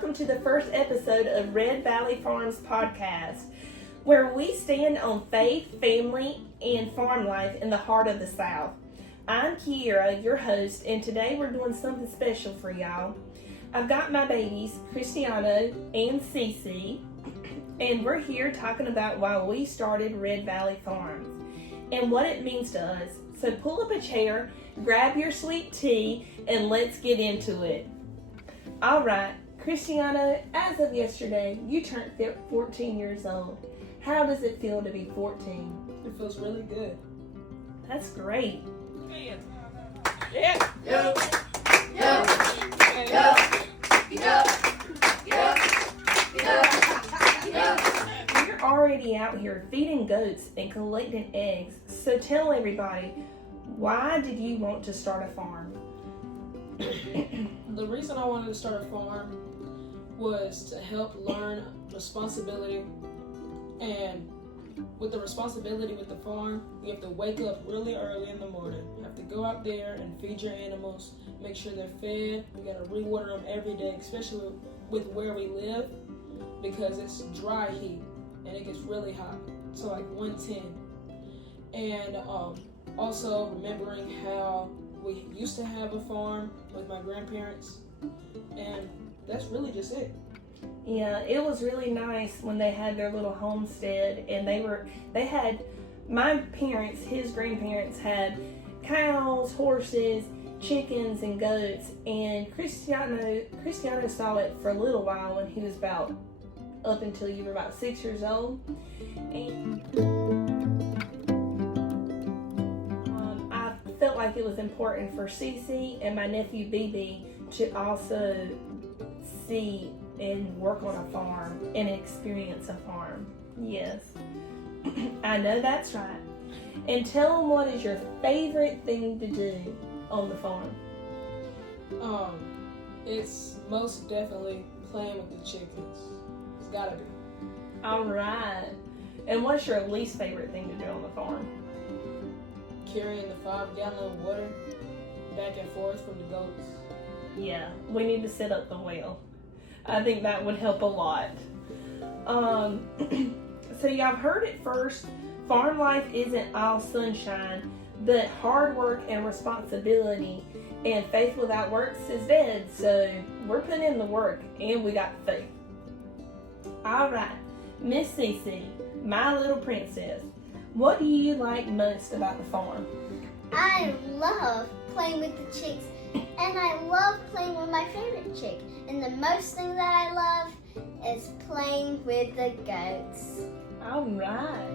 welcome to the first episode of Red Valley Farms podcast, where we stand on faith, family, and farm life in the heart of the South. I'm Keara, your host, and today we're doing something special for y'all. I've got my babies, Cristiano and Cece, and we're here talking about why we started Red Valley Farms and what it means to us. So pull up a chair, grab your sweet tea, and let's get into it. All right, Cristiano, as of yesterday, you turned 14 years old. How does it feel to be 14? It feels really good. That's great. Yeah. Yo. You're already out here feeding goats and collecting eggs. So tell everybody, why did you want to start a farm? The reason I wanted to start a farm was to help learn responsibility. And with the responsibility with the farm, you have to wake up really early in the morning. You have to go out there and feed your animals, make sure they're fed. You got to re-water them every day, especially with where we live, because it's dry heat and it gets really hot. So like 110. And also remembering how we used to have a farm with my grandparents, and that's really just it. Yeah, it was really nice when they had their little homestead, and they had my parents, his grandparents had cows, horses, chickens, and goats, and Cristiano saw it for a little while when he was up until you were about 6 years old. And I felt like it was important for Cece and my nephew BB to also see and work on a farm and experience a farm. Yes, I know that's right. And tell them, what is your favorite thing to do on the farm? It's most definitely playing with the chickens. It's gotta be. All right. And what's your least favorite thing to do on the farm? Carrying the 5-gallon of water back and forth from the goats. Yeah, we need to set up the well. I think that would help a lot. So y'all heard it first. Farm life isn't all sunshine, but hard work and responsibility, and faith without works is dead. So we're putting in the work, and we got faith. All right, Miss Cece, my little princess, what do you like most about the farm? I love playing with the chicks, and I love playing with my favorite chick. And the most thing that I love is playing with the goats. All right.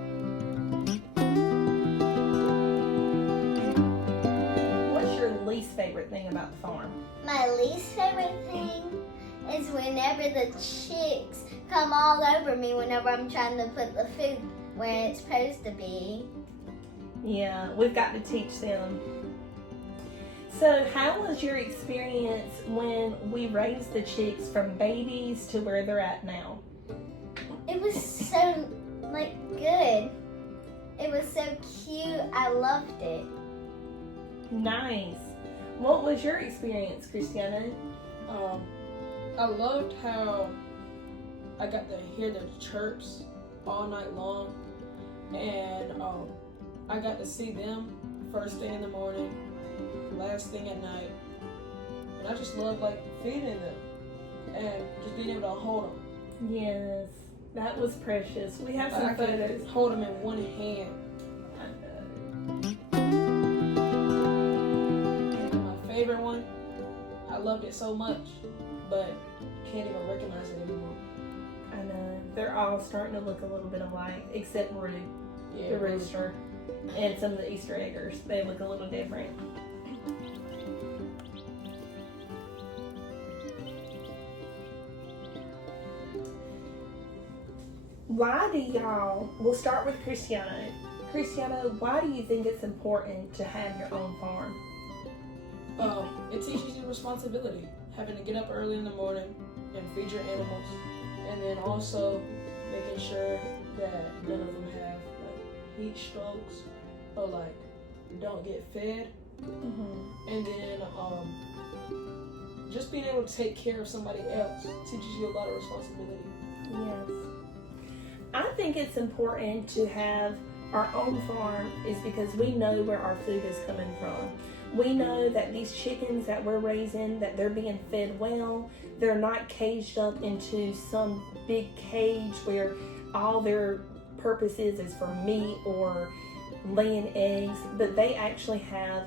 What's your least favorite thing about the farm? My least favorite thing is whenever the chicks come all over me whenever I'm trying to put the food where it's supposed to be. Yeah, we've got to teach them. So how was your experience when we raised the chicks from babies to where they're at now? It was so, good. It was so cute. I loved it. Nice. What was your experience, Cristiano? I loved how I got to hear the chirps all night long, and I got to see them first thing in the morning, last thing at night, and I just love feeding them and just being able to hold them. Yes, that was precious. We have some I could photos. hold them in one hand. And my favorite one, I loved it so much, but can't even recognize it anymore. I know. They're all starting to look a little bit alike, except Roo, Yeah, the rooster, and some of the Easter eggers. They look a little different. We'll start with Cristiano. Cristiano, why do you think it's important to have your own farm? It teaches you responsibility, having to get up early in the morning and feed your animals, and then also making sure that none of them have heat strokes or don't get fed. Mm-hmm. And then just being able to take care of somebody else teaches you a lot of responsibility. Yes. I think it's important to have our own farm is because we know where our food is coming from. We know that these chickens that we're raising, that they're being fed well. They're not caged up into some big cage where all their purpose is for meat or laying eggs, but they actually have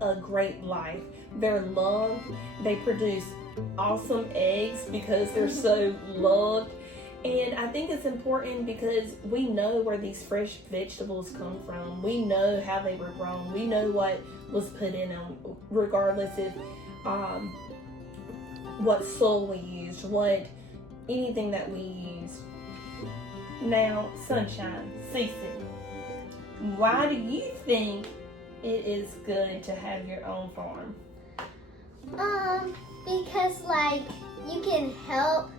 a great life. They're loved. They produce awesome eggs because they're so loved. And I think it's important because we know where these fresh vegetables come from. We know how they were grown. We know what was put in them, regardless of what soil we used, what anything that we used. Now, Sunshine, Cece, why do you think it is good to have your own farm? Because like you can help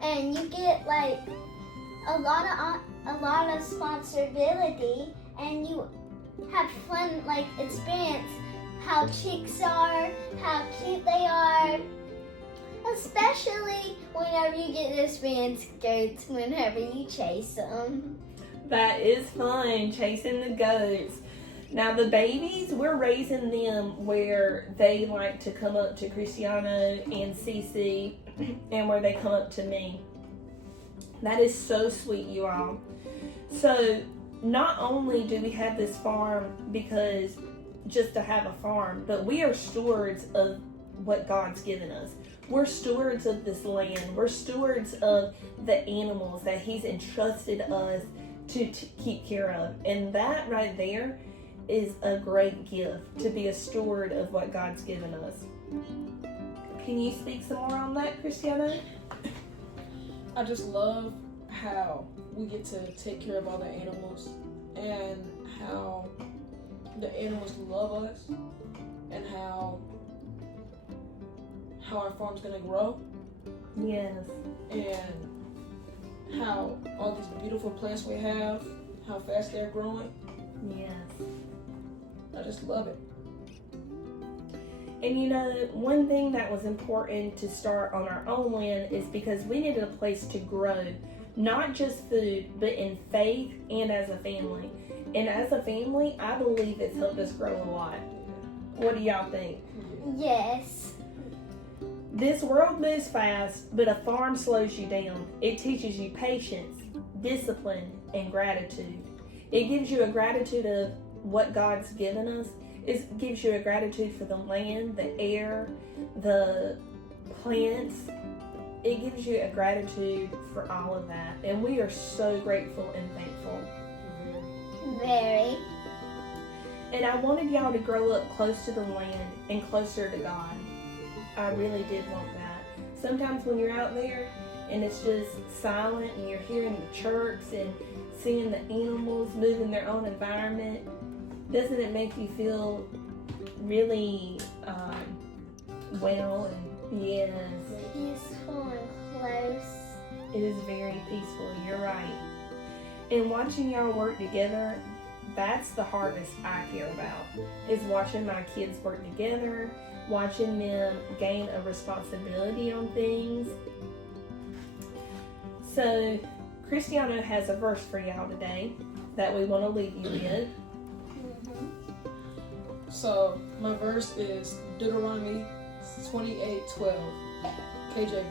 and you get like a lot of responsibility, and you have fun, like experience how chicks are, how cute they are. Especially whenever you get to experience goats whenever you chase them. That is fun, chasing the goats. Now the babies, we're raising them where they like to come up to Cristiano and Cece, and where they come up to me. That is so sweet, you all. So not only do we have this farm because just to have a farm, but we are stewards of what God's given us. We're stewards of this land. We're stewards of the animals that He's entrusted us to keep care of. And that right there is a great gift, to be a steward of what God's given us. Can you speak some more on that, Cristiano? I just love how we get to take care of all the animals and how the animals love us and how our farm's gonna grow. Yes. And how all these beautiful plants we have, how fast they're growing. Yes. I just love it. And you know, one thing that was important to start on our own land is because we needed a place to grow, not just food, but in faith and as a family. And as a family, I believe it's helped us grow a lot. What do y'all think? Yes. This world moves fast, but a farm slows you down. It teaches you patience, discipline, and gratitude. It gives you a gratitude of what God's given us. It gives you a gratitude for the land, the air, the plants. It gives you a gratitude for all of that. And we are so grateful and thankful. Very. And I wanted y'all to grow up close to the land and closer to God. I really did want that. Sometimes when you're out there and it's just silent and you're hearing the chirps and seeing the animals move in their own environment, doesn't it make you feel really well? And yes, Peaceful and close. it is very peaceful. You're right. And watching y'all work together, that's the hardest I care about, is watching my kids work together, watching them gain a responsibility on things. So, Cristiano has a verse for y'all today that we want to leave you with. So my verse is Deuteronomy 28:12, KJV.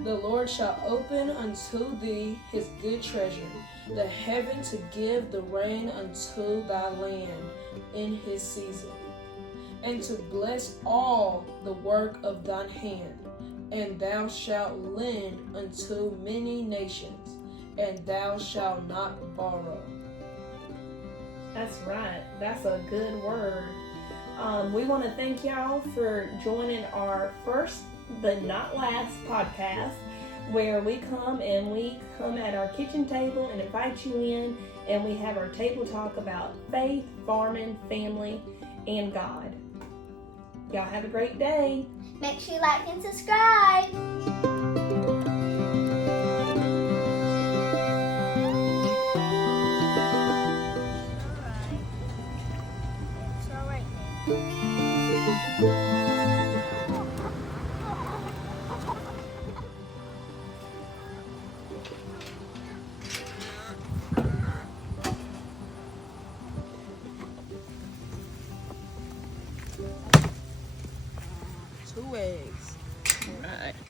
The Lord shall open unto thee his good treasure, the heaven to give the rain unto thy land in his season, and to bless all the work of thine hand. And thou shalt lend unto many nations, and thou shalt not borrow. That's right. That's a good word. We want to thank y'all for joining our first but not last podcast, where we come at our kitchen table and invite you in, and we have our table talk about faith, farming, family, and God. Y'all have a great day. Make sure you like and subscribe. 2 eggs. All right.